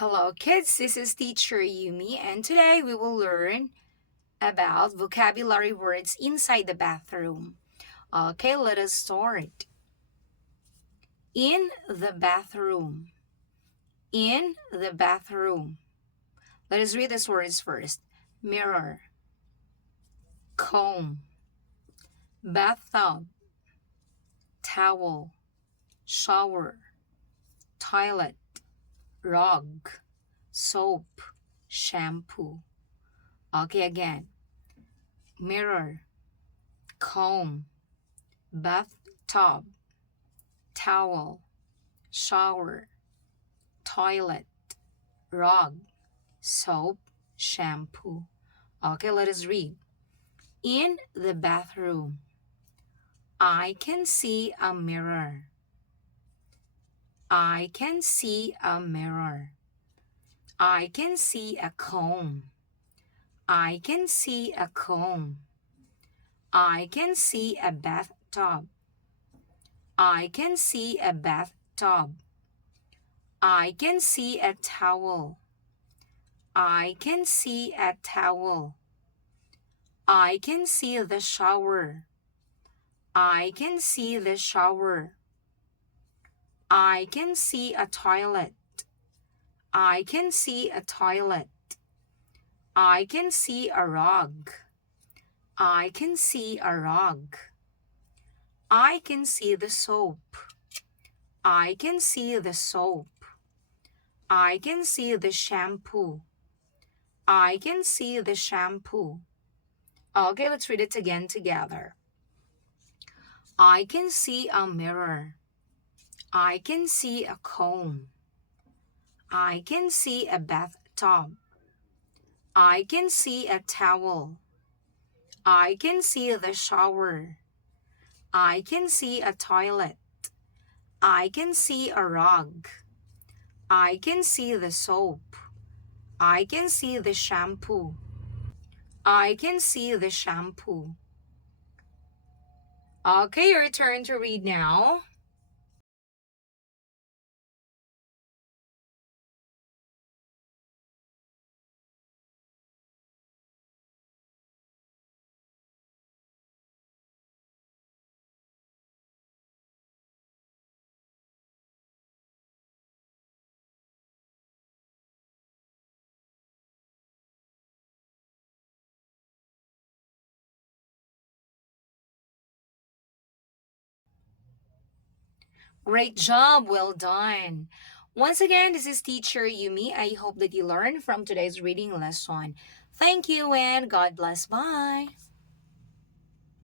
Hello, kids. This is teacher Yumi, and today we will learn about vocabulary words inside the bathroom. Okay, let us start. In the bathroom. In the bathroom. Let us read these words first. Mirror, comb, bathtub, towel, shower, toilet, rug, soap, shampoo. Okay, again. Mirror, comb, bathtub, towel, shower, toilet, rug, soap, shampoo. Okay, let us read. In the bathroom, I can see a mirror. I can see a mirror. I can see a comb. I can see a comb. I can see a bathtub. I can see a bathtub. I can see a towel. I can see a towel. I can see the shower. I can see the shower. I can see a toilet. I can see a toilet. I can see a rug. I can see a rug. I can see the soap. I can see the soap. I can see the shampoo. I can see the shampoo. Okay, let's read it again together. I can see a mirror. I can see a comb. I can see a bathtub. I can see a towel. I can see the shower. I can see a toilet. I can see a rug. I can see the soap. I can see the shampoo. I can see the shampoo. Okay, your turn to read now. Great job, well done. Once again, this is teacher Yumi. I hope that you learned from today's reading lesson. Thank you and God bless. Bye.